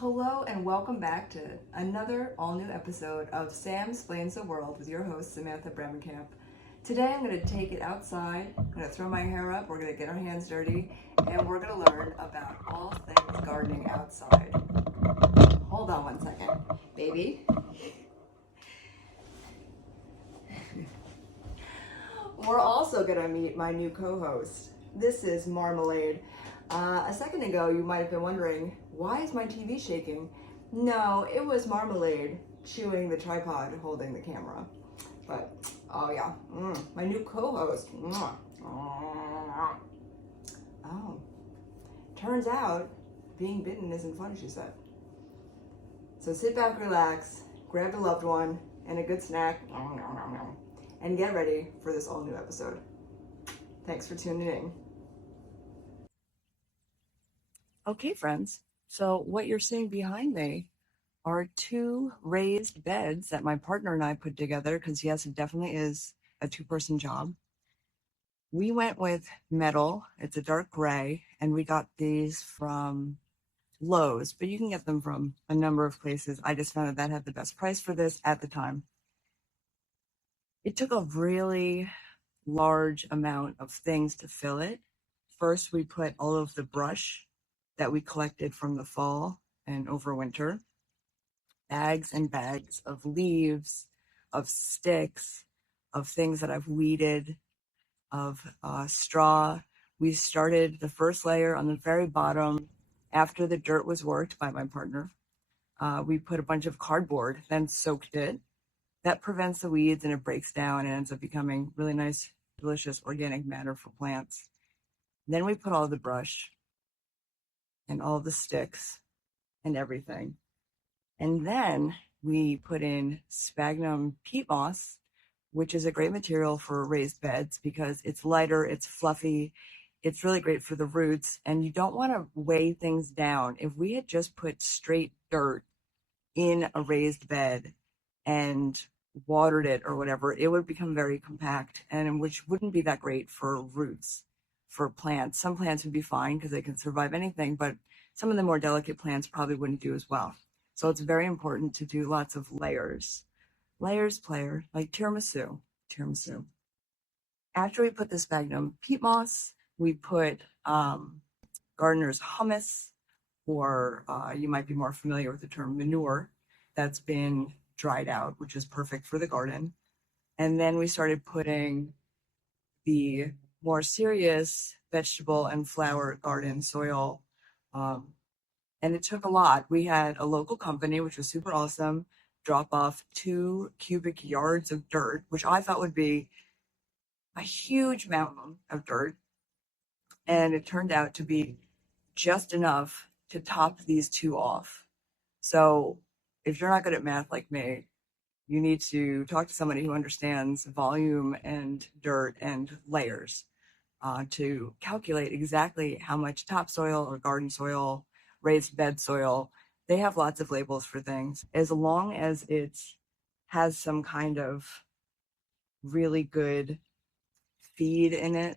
Hello and welcome back to another all-new episode of Sam Explains the World with your host Samantha Bremekamp. Today I'm going to take it outside, I'm going to throw my hair up, we're going to get our hands dirty, and we're going to learn about all things gardening outside. Hold on one second, baby. We're also going to meet my new co-host. This is Marmalade. A second ago, you might have been wondering, why is my TV shaking? No, it was Marmalade chewing the tripod holding the camera. But, oh yeah, my new co-host. Oh, turns out being bitten isn't fun, she said. So sit back, relax, grab a loved one and a good snack, and get ready for this all new episode. Thanks for tuning in. Okay, friends, so what you're seeing behind me are two raised beds that my partner and I put together because, yes, it definitely is a two-person job. We went with metal. It's a dark gray, and we got these from Lowe's, but you can get them from a number of places. I just found that had the best price for this at the time. It took a really large amount of things to fill it. First, we put all of the brush that we collected from the fall and over winter, bags and bags of leaves, of sticks, of things that I've weeded, of straw. We started the first layer on the very bottom after the dirt was worked by my partner. We put a bunch of cardboard, then soaked it. That prevents the weeds and it breaks down and ends up becoming really nice, delicious organic matter for plants. Then we put all the brush and all the sticks and everything. And then we put in sphagnum peat moss, which is a great material for raised beds because it's lighter, it's fluffy, it's really great for the roots, and you don't want to weigh things down. If we had just put straight dirt in a raised bed and watered it or whatever, it would become very compact, and which wouldn't be that great for roots, for plants. Some plants would be fine because they can survive anything, but some of the more delicate plants probably wouldn't do as well. So it's very important to do lots of layers. Layers, player, like tiramisu. After we put the sphagnum peat moss, we put gardener's hummus, or you might be more familiar with the term manure, that's been dried out, which is perfect for the garden. And then we started putting the more serious vegetable and flower garden soil. And it took a lot. We had a local company, which was super awesome, drop off 2 cubic yards of dirt, which I thought would be a huge mountain of dirt. And it turned out to be just enough to top these 2 off. So if you're not good at math like me, you need to talk to somebody who understands volume and dirt and layers to calculate exactly how much topsoil or garden soil, raised bed soil. They have lots of labels for things. As long as it has some kind of really good feed in it,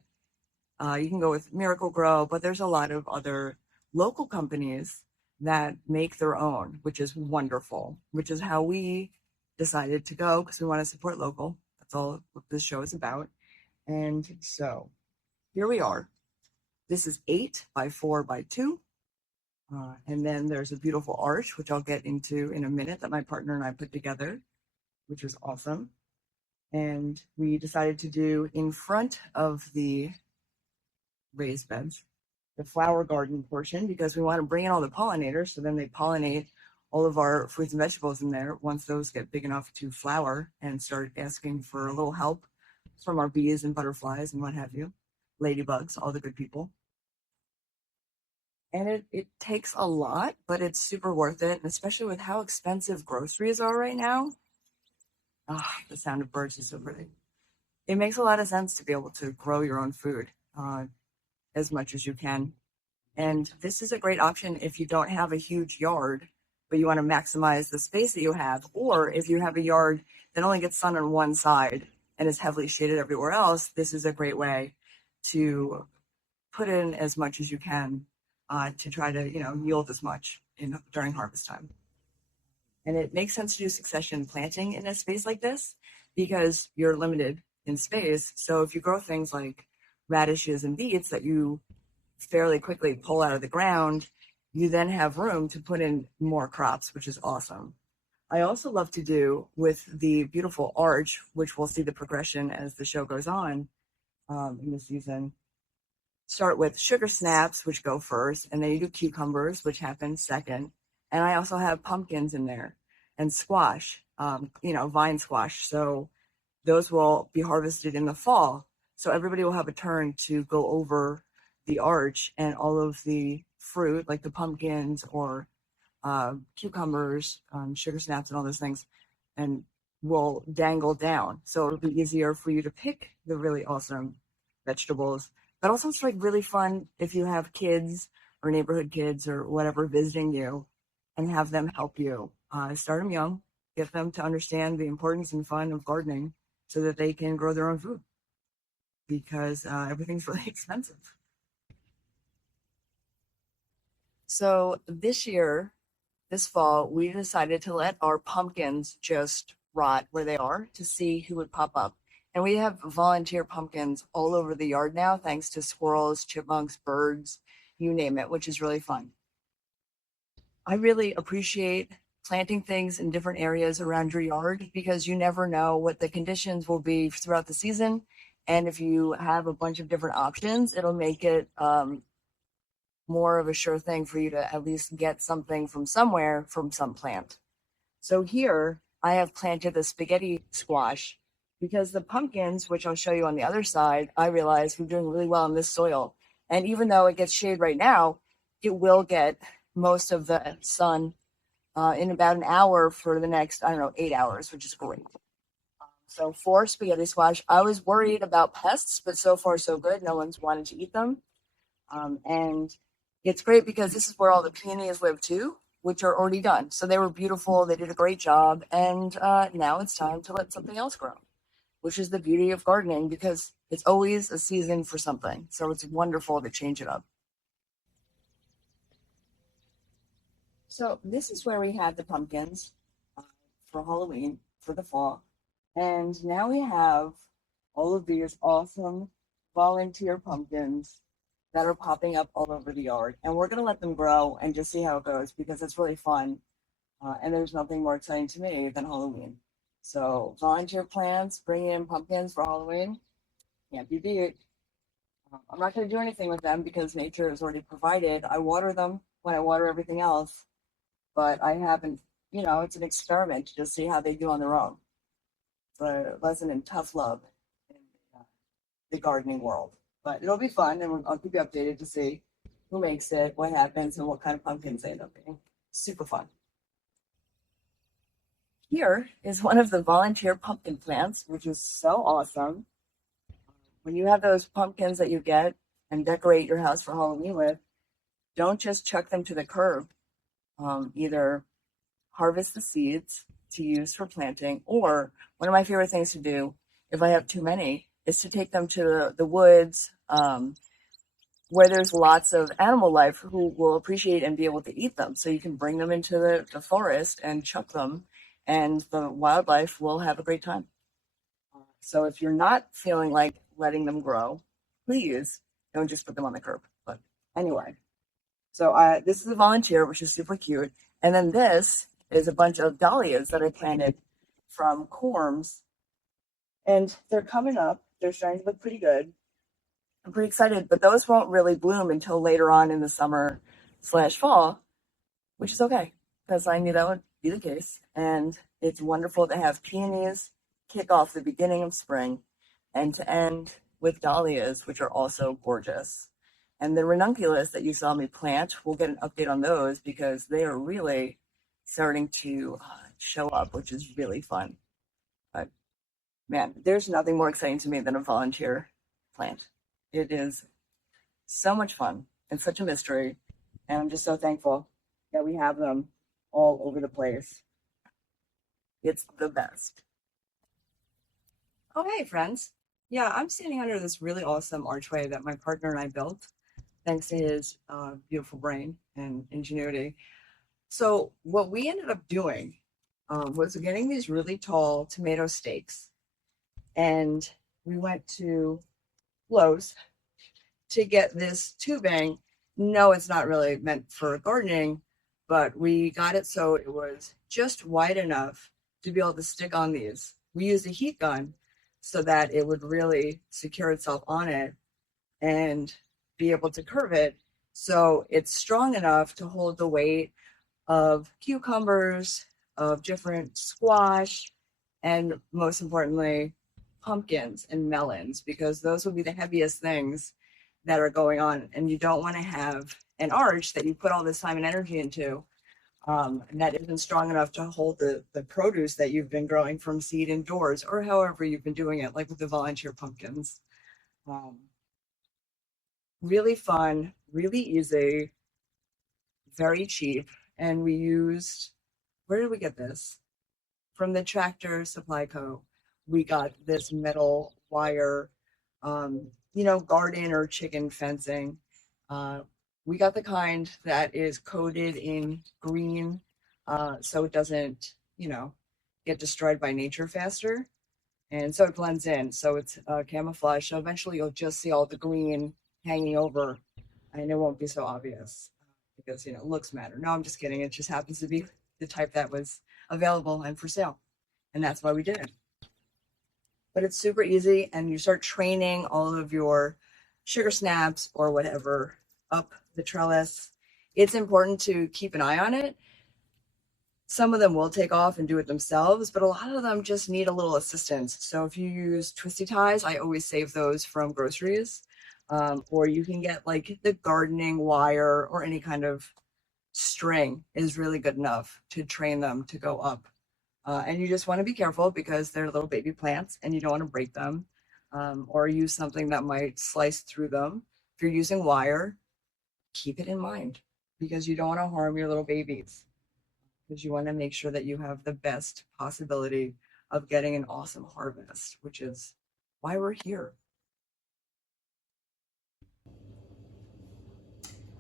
you can go with Miracle Grow, but there's a lot of other local companies that make their own, which is wonderful, which is how we decided to go because we want to support local. That's all what this show is about. And so here we are. This is 8 by 4 by 2. And then there's a beautiful arch, which I'll get into in a minute, that my partner and I put together, which was awesome. And we decided to do in front of the raised beds, the flower garden portion, because we want to bring in all the pollinators, so then they pollinate all of our fruits and vegetables in there once those get big enough to flower and start asking for a little help from our bees and butterflies and what have you, ladybugs, all the good people. And it takes a lot, but it's super worth it, and especially with how expensive groceries are right now. The sound of birds is so pretty. It makes a lot of sense to be able to grow your own food as much as you can. And this is a great option if you don't have a huge yard, but you want to maximize the space that you have, or if you have a yard that only gets sun on one side and is heavily shaded everywhere else. This is a great way to put in as much as you can to try to, yield as much during harvest time. And it makes sense to do succession planting in a space like this because you're limited in space. So if you grow things like radishes and beets that you fairly quickly pull out of the ground, you then have room to put in more crops, which is awesome. I also love to do with the beautiful arch, which we'll see the progression as the show goes on in the season. Start with sugar snaps, which go first, and then you do cucumbers, which happen second. And I also have pumpkins in there and squash, vine squash. So those will be harvested in the fall. So everybody will have a turn to go over the arch, and all of the fruit, like the pumpkins or cucumbers, sugar snaps, and all those things, and will dangle down. So it'll be easier for you to pick the really awesome vegetables. But also, it's like really fun if you have kids or neighborhood kids or whatever visiting you, and have them help you. Start them young, get them to understand the importance and fun of gardening so that they can grow their own food, because everything's really expensive. So this fall, we decided to let our pumpkins just rot where they are to see who would pop up. And we have volunteer pumpkins all over the yard now, thanks to squirrels, chipmunks, birds, you name it, which is really fun. I really appreciate planting things in different areas around your yard because you never know what the conditions will be throughout the season. And if you have a bunch of different options, it'll make it more of a sure thing for you to at least get something from somewhere from some plant. So here I have planted the spaghetti squash because the pumpkins, which I'll show you on the other side, I realize we're doing really well in this soil. And even though it gets shade right now, it will get most of the sun in about an hour for the next, 8 hours, which is great. So for spaghetti squash, I was worried about pests, but so far so good. No one's wanted to eat them. And it's great because this is where all the peonies live too, which are already done. So they were beautiful. They did a great job. And now it's time to let something else grow, which is the beauty of gardening because it's always a season for something. So it's wonderful to change it up. So this is where we had the pumpkins for Halloween, for the fall. And now we have all of these awesome volunteer pumpkins that are popping up all over the yard. And we're going to let them grow and just see how it goes because it's really fun. And there's nothing more exciting to me than Halloween. So volunteer plants, bringing in pumpkins for Halloween, can't be beat. I'm not going to do anything with them because nature has already provided. I water them when I water everything else, but I haven't, it's an experiment to just see how they do on their own. But a lesson in tough love in the gardening world. But it'll be fun, and I'll keep you updated to see who makes it, what happens, and what kind of pumpkins they end up being. Super fun. Here is one of the volunteer pumpkin plants, which is so awesome. When you have those pumpkins that you get and decorate your house for Halloween with, don't just chuck them to the curb. Either harvest the seeds to use for planting, or one of my favorite things to do if I have too many is to take them to the woods where there's lots of animal life who will appreciate and be able to eat them. So you can bring them into the forest and chuck them, and the wildlife will have a great time. So if you're not feeling like letting them grow, please don't just put them on the curb. But anyway, so this is a volunteer, which is super cute. And then this is a bunch of dahlias that I planted from corms. And they're coming up. They're starting to look pretty good. I'm pretty excited, but those won't really bloom until later on in the summer/fall, which is okay because I knew that would be the case. And it's wonderful to have peonies kick off the beginning of spring and to end with dahlias, which are also gorgeous. And the ranunculus that you saw me plant, we'll get an update on those because they are really starting to show up, which is really fun. But man, there's nothing more exciting to me than a volunteer plant. It is so much fun and such a mystery. And I'm just so thankful that we have them all over the place. It's the best. Oh, hey, friends. Yeah, I'm standing under this really awesome archway that my partner and I built. thanks to his beautiful brain and ingenuity. So what we ended up doing was getting these really tall tomato stakes, and we went to Lowe's to get this tubing. No, it's not really meant for gardening, but we got it so it was just wide enough to be able to stick on these. We used a heat gun so that it would really secure itself on it and be able to curve it so it's strong enough to hold the weight of cucumbers, of different squash, and most importantly, pumpkins and melons, because those will be the heaviest things that are going on. And you don't want to have an arch that you put all this time and energy into that isn't strong enough to hold the produce that you've been growing from seed indoors or however you've been doing it, like with the volunteer pumpkins. Um, really fun, really easy, very cheap. And we used, where did we get this? From the Tractor Supply Co. We got this metal wire, garden or chicken fencing. We got the kind that is coated in green, so it doesn't, get destroyed by nature faster. And so it blends in. So it's camouflage. So eventually you'll just see all the green hanging over and it won't be so obvious because, looks matter. No, I'm just kidding. It just happens to be the type that was available and for sale. And that's why we did it. But it's super easy, and you start training all of your sugar snaps or whatever up the trellis. It's important to keep an eye on it. Some of them will take off and do it themselves, but a lot of them just need a little assistance. So if you use twisty ties, I always save those from groceries. Or you can get like the gardening wire or any kind of string is really good enough to train them to go up. And you just want to be careful because they're little baby plants and you don't want to break them or use something that might slice through them. If you're using wire, keep it in mind because you don't want to harm your little babies, because you want to make sure that you have the best possibility of getting an awesome harvest, which is why we're here.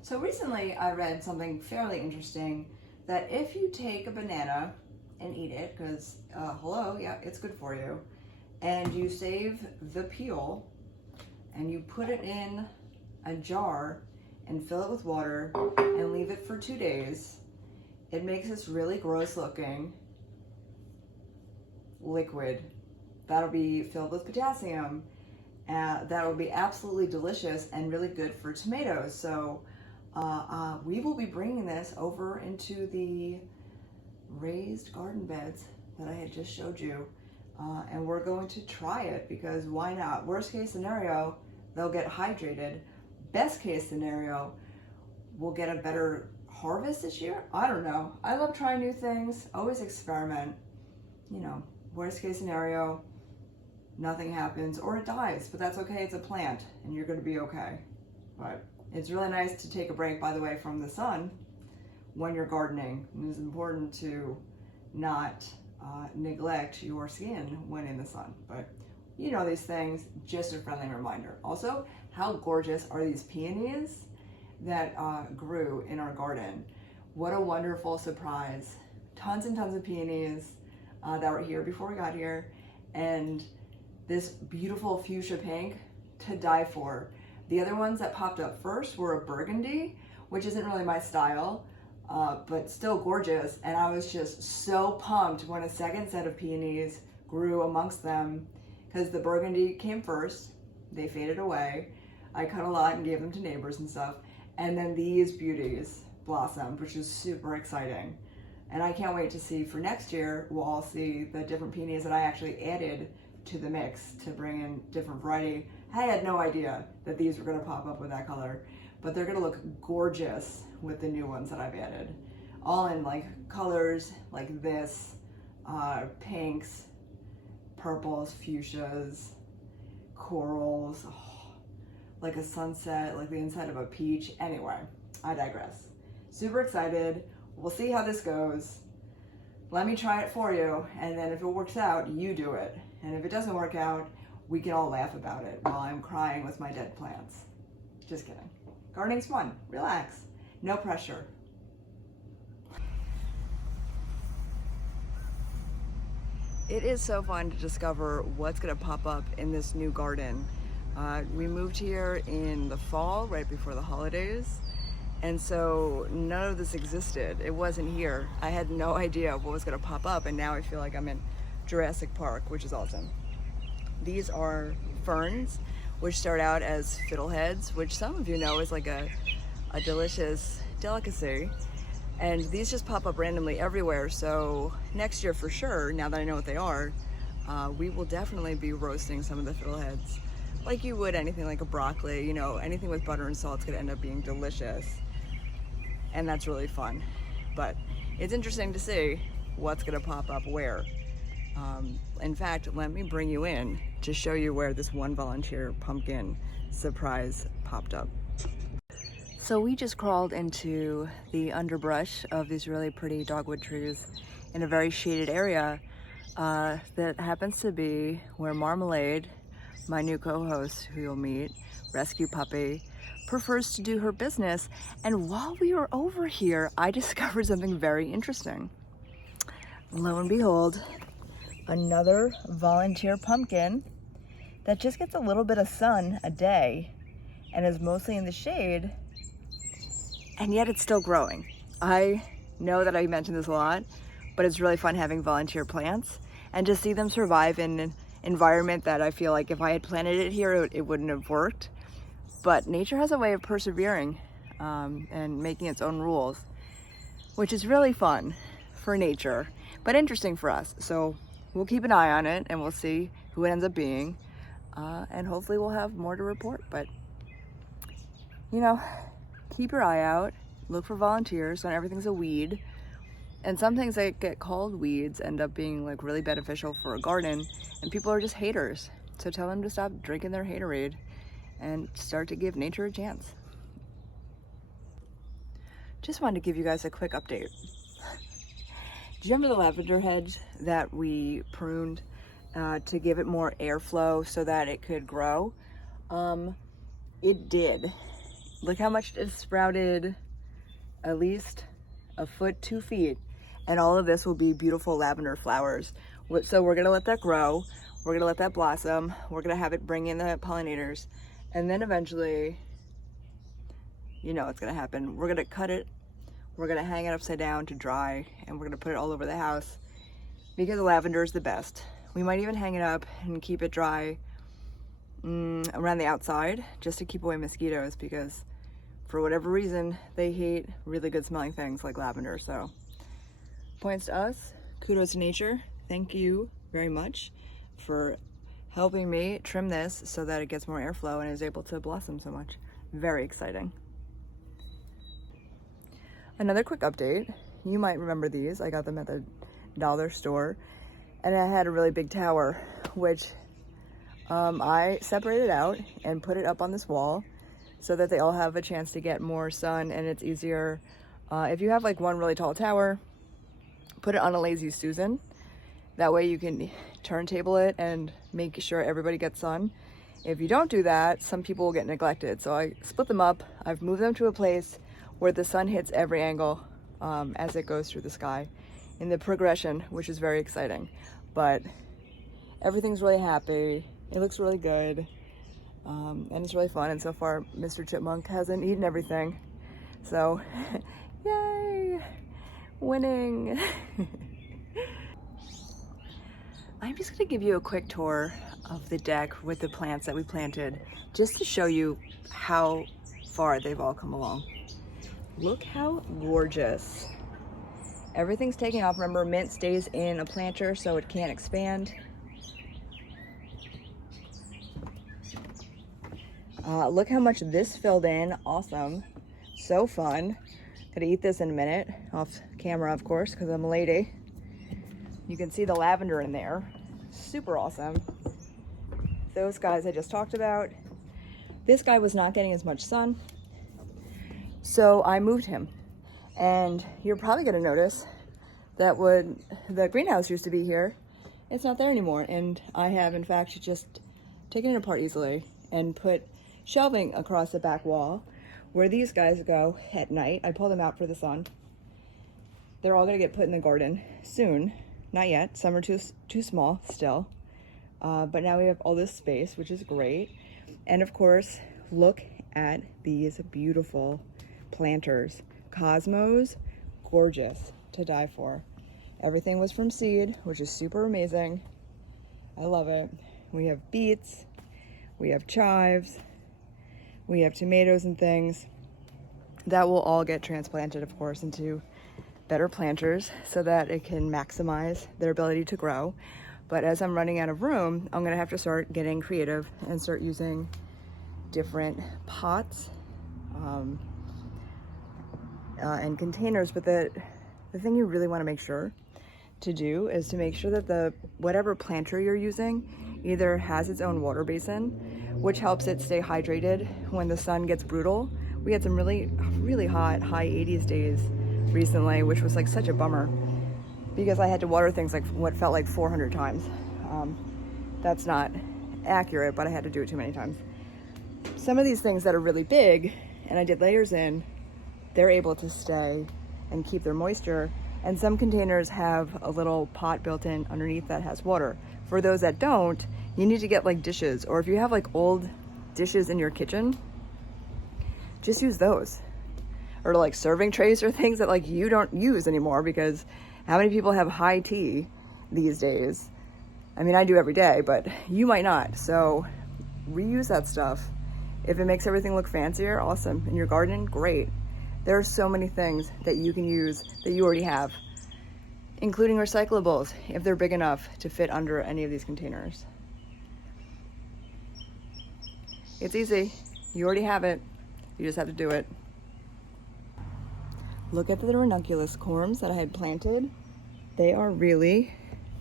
So recently I read something fairly interesting that if you take a banana and eat it, because hello, yeah, it's good for you, and you save the peel and you put it in a jar and fill it with water and leave it for 2 days, it makes this really gross looking liquid that'll be filled with potassium. That will be absolutely delicious and really good for tomatoes. So we will be bringing this over into the raised garden beds that I had just showed you. And we're going to try it because why not? Worst case scenario, they'll get hydrated. Best case scenario, we'll get a better harvest this year. I don't know. I love trying new things, always experiment. Worst case scenario, nothing happens or it dies, but that's okay. It's a plant and you're going to be okay. But it's really nice to take a break, by the way, from the sun when you're gardening. And it's important to not neglect your skin when in the sun. But these things, just a friendly reminder. Also, how gorgeous are these peonies that grew in our garden? What a wonderful surprise. Tons and tons of peonies that were here before we got here. And this beautiful fuchsia pink to die for. The other ones that popped up first were a burgundy, which isn't really my style, but still gorgeous. And I was just so pumped when a second set of peonies grew amongst them because the burgundy came first. They faded away. I cut a lot and gave them to neighbors and stuff. And then these beauties blossomed, which is super exciting. And I can't wait to see for next year, we'll all see the different peonies that I actually added to the mix to bring in different variety. I had no idea that these were going to pop up with that color, but they're going to look gorgeous with the new ones that I've added. All in like colors like this, pinks, purples, fuchsias, corals, like a sunset, like the inside of a peach. Anyway, I digress. Super excited. We'll see how this goes. Let me try it for you, and then if it works out, you do it. And if it doesn't work out, we can all laugh about it while I'm crying with my dead plants. Just kidding. Gardening's fun. Relax. No pressure. It is so fun to discover what's going to pop up in this new garden. We moved here in the fall, right before the holidays, and so none of this existed. It wasn't here. I had no idea what was going to pop up, and now I feel like I'm in Jurassic Park, which is awesome. These are ferns, which start out as fiddleheads, which some of you know is like a delicious delicacy. And these just pop up randomly everywhere. So next year for sure, now that I know what they are, we will definitely be roasting some of the fiddleheads. Like you would anything like a broccoli, you know, anything with butter and salt is gonna end up being delicious. And that's really fun. But it's interesting to see what's gonna pop up where. In fact, let me bring you in to show you where this one volunteer pumpkin surprise popped up. So we just crawled into the underbrush of these really pretty dogwood trees in a very shaded area that happens to be where Marmalade, my new co-host who you'll meet, rescue puppy, prefers to do her business. And while we were over here, I discovered something very interesting. Lo and behold, another volunteer pumpkin that just gets a little bit of sun a day and is mostly in the shade, and yet it's still growing. I know that I mentioned this a lot, but it's really fun having volunteer plants and to see them survive in an environment that I feel like if I had planted it here, it wouldn't have worked. But nature has a way of persevering and making its own rules, which is really fun for nature, but interesting for us. So we'll keep an eye on it and we'll see who it ends up being. And hopefully we'll have more to report, but you know, keep your eye out, look for volunteers when everything's a weed. And some things that get called weeds end up being like really beneficial for a garden, and people are just haters. So tell them to stop drinking their haterade and start to give nature a chance. Just wanted to give you guys a quick update. Do you remember the lavender hedge that we pruned to give it more airflow so that it could grow? It did. Look how much it sprouted, at least a foot, 2 feet. And all of this will be beautiful lavender flowers. So we're gonna let that grow. We're gonna let that blossom. We're gonna have it bring in the pollinators. And then eventually, you know what's gonna happen. We're gonna cut it. We're gonna hang it upside down to dry. And we're gonna put it all over the house because lavender is the best. We might even hang it up and keep it dry around the outside just to keep away mosquitoes, because for whatever reason, they hate really good smelling things like lavender. So points to us, kudos to nature. Thank you very much for helping me trim this so that it gets more airflow and is able to blossom so much. Very exciting. Another quick update. You might remember these. I got them at the dollar store, and I had a really big tower, which I separated out and put it up on this wall so that they all have a chance to get more sun, and it's easier. If you have like one really tall tower, put it on a lazy Susan. That way you can turntable it and make sure everybody gets sun. If you don't do that, some people will get neglected. So I split them up. I've moved them to a place where the sun hits every angle as it goes through the sky in the progression, which is very exciting. But everything's really happy. It looks really good. And it's really fun, and so far Mr. Chipmunk hasn't eaten everything, so yay, winning. I'm just gonna give you a quick tour of the deck with the plants that we planted, just to show you how far they've all come along. Look how gorgeous. Everything's taking off. Remember, mint stays in a planter so it can't expand. Look how much this filled in. Awesome. So fun. Gonna eat this in a minute. Off camera, of course, because I'm a lady. You can see the lavender in there. Super awesome. Those guys I just talked about. This guy was not getting as much sun, so I moved him. And you're probably gonna notice that when the greenhouse used to be here, it's not there anymore. And I have, in fact, just taken it apart easily and put shelving across the back wall, where these guys go at night. I pull them out for the sun. They're all going to get put in the garden soon. Not yet. Some are too small still. But now we have all this space, which is great. And of course, look at these beautiful planters. Cosmos, gorgeous to die for. Everything was from seed, which is super amazing. I love it. We have beets, we have chives, we have tomatoes and things. That will all get transplanted, of course, into better planters so that it can maximize their ability to grow. But as I'm running out of room, I'm gonna have to start getting creative and start using different pots and containers. But the thing you really wanna make sure to do is to make sure that whatever planter you're using either has its own water basin, which helps it stay hydrated when the sun gets brutal. We had some really hot, high 80s days recently, which was like such a bummer because I had to water things like what felt like 400 times. That's not accurate, but I had to do it too many times. Some of these things that are really big, and I did layers in, they're able to stay and keep their moisture. And some containers have a little pot built in underneath that has water. For those that don't, you need to get like dishes, or if you have like old dishes in your kitchen, just use those. Or like serving trays or things that like you don't use anymore, because how many people have high tea these days? I mean, I do every day, but you might not. So reuse that stuff. If it makes everything look fancier, awesome. In your garden, great. There are so many things that you can use that you already have, including recyclables, if they're big enough to fit under any of these containers. It's easy. You already have it. You just have to do it. Look at the ranunculus corms that I had planted. They are really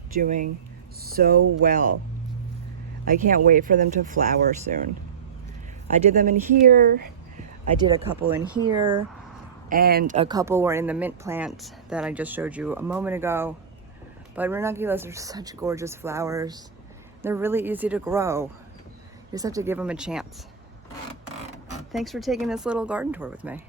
doing so well. I can't wait for them to flower soon. I did them in here. I did a couple in here. And a couple were in the mint plant that I just showed you a moment ago. But ranunculus are such gorgeous flowers. They're really easy to grow. You just have to give them a chance. Thanks for taking this little garden tour with me.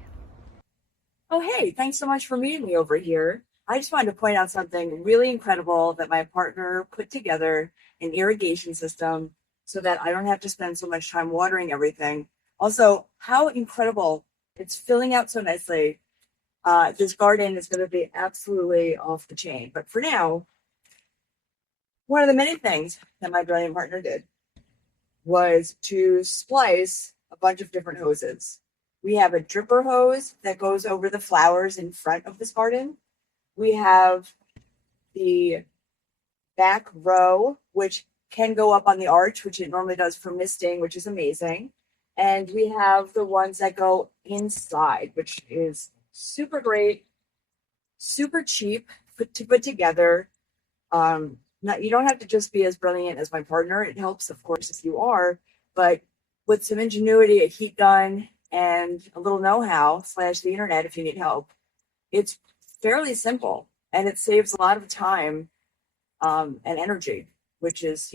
Oh, hey, thanks so much for meeting me over here. I just wanted to point out something really incredible that my partner put together, an irrigation system, so that I don't have to spend so much time watering everything. Also, how incredible. It's filling out so nicely. This garden is going to be absolutely off the chain. But for now, one of the many things that my brilliant partner did was to splice a bunch of different hoses. We have a dripper hose that goes over the flowers in front of this garden. We have the back row, which can go up on the arch, which it normally does for misting, which is amazing. And we have the ones that go inside, which is super great, super cheap to put together. You don't have to just be as brilliant as my partner. It helps, of course, if you are, but with some ingenuity, a heat gun, and a little know-how / the internet if you need help, it's fairly simple, and it saves a lot of time and energy, which is,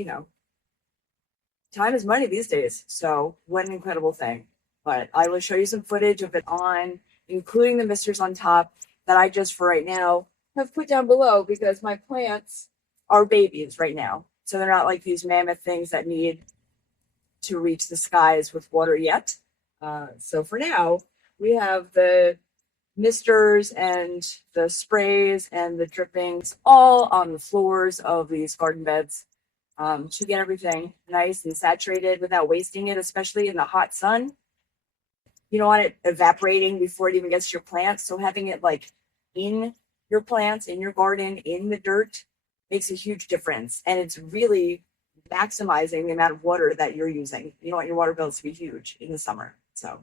time is money these days. So what an incredible thing. But I will show you some footage of it on, including the misters on top that I just, for right now, have put down below because my plants are babies right now. So they're not like these mammoth things that need to reach the skies with water yet. So for now, we have the misters and the sprays and the drippings all on the floors of these garden beds to get everything nice and saturated without wasting it, especially in the hot sun. You don't want it evaporating before it even gets to your plants. So having it like in your plants, in your garden, in the dirt makes a huge difference. And it's really maximizing the amount of water that you're using. You don't want your water bills to be huge in the summer. So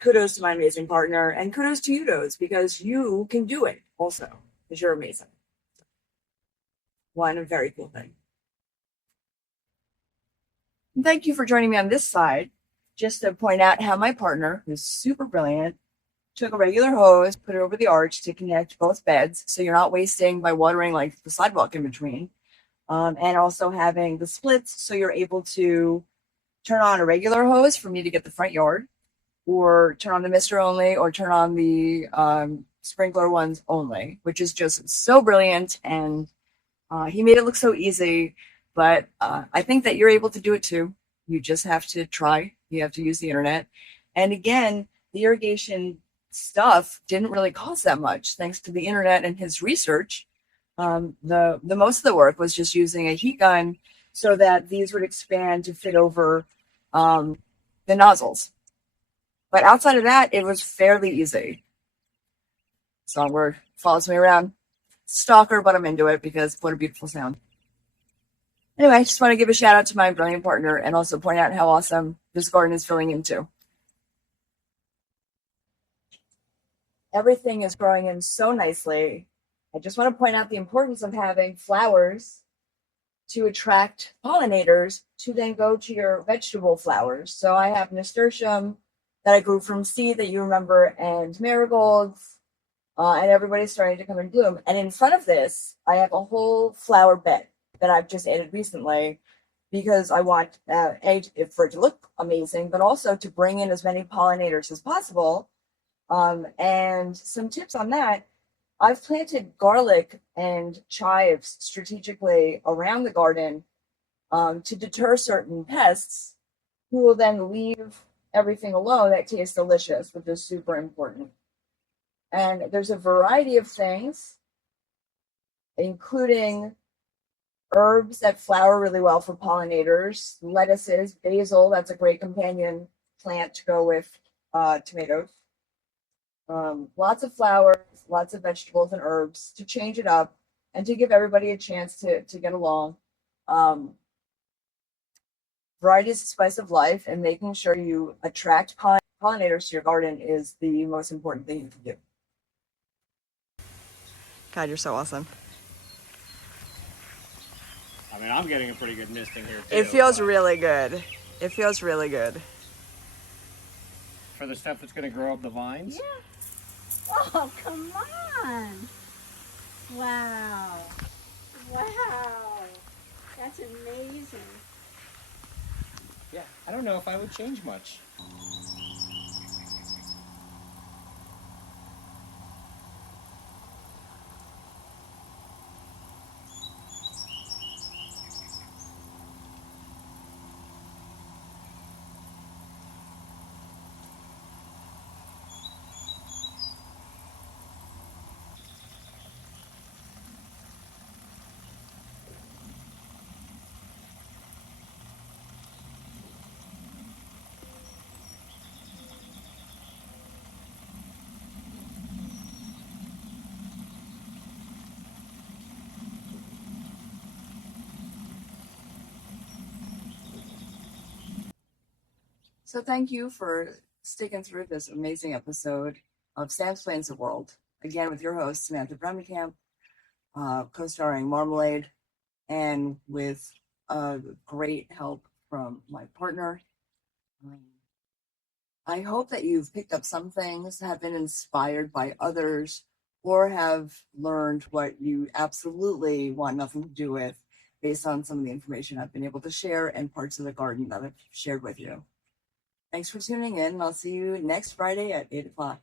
kudos to my amazing partner, and kudos to you, Does, because you can do it also, because you're amazing. One very cool thing. And thank you for joining me on this side. Just to point out how my partner, who's super brilliant, took a regular hose, put it over the arch to connect both beds, so you're not wasting by watering like the sidewalk in between. And also having the splits, so you're able to turn on a regular hose for me to get the front yard, or turn on the mister only, or turn on the sprinkler ones only, which is just so brilliant. And he made it look so easy, but I think that you're able to do it too. You just have to try. You have to use the internet. And again, the irrigation stuff didn't really cost that much, thanks to the internet and his research. The most of the work was just using a heat gun so that these would expand to fit over the nozzles. But outside of that, it was fairly easy. Songbird follows me around. Stalker, but I'm into it because what a beautiful sound. Anyway, I just want to give a shout out to my brilliant partner and also point out how awesome this garden is filling into. Everything is growing in so nicely. I just want to point out the importance of having flowers to attract pollinators to then go to your vegetable flowers. So I have nasturtium that I grew from seed that you remember, and marigolds, and everybody's starting to come in bloom. And in front of this, I have a whole flower bed that I've just added recently because I want for it to look amazing, but also to bring in as many pollinators as possible. And some tips on that. I've planted garlic and chives strategically around the garden to deter certain pests who will then leave everything alone that tastes delicious, which is super important. And there's a variety of things, including herbs that flower really well for pollinators, lettuces, basil, that's a great companion plant to go with tomatoes. Lots of flowers, lots of vegetables and herbs to change it up and to give everybody a chance to get along. Variety is the spice of life, and making sure you attract pollinators to your garden is the most important thing you can do. God, you're so awesome. I mean, I'm getting a pretty good misting here, too. It feels really good. It feels really good. For the stuff that's going to grow up the vines? Yeah. Oh, come on. Wow. Wow. That's amazing. Yeah, I don't know if I would change much. So thank you for sticking through this amazing episode of Sam Explains the World, again with your host, Samantha Bremekamp, co-starring Marmalade, and with great help from my partner. I hope that you've picked up some things, have been inspired by others, or have learned what you absolutely want nothing to do with based on some of the information I've been able to share and parts of the garden that I've shared with you. Thanks for tuning in, and I'll see you next Friday at 8 o'clock.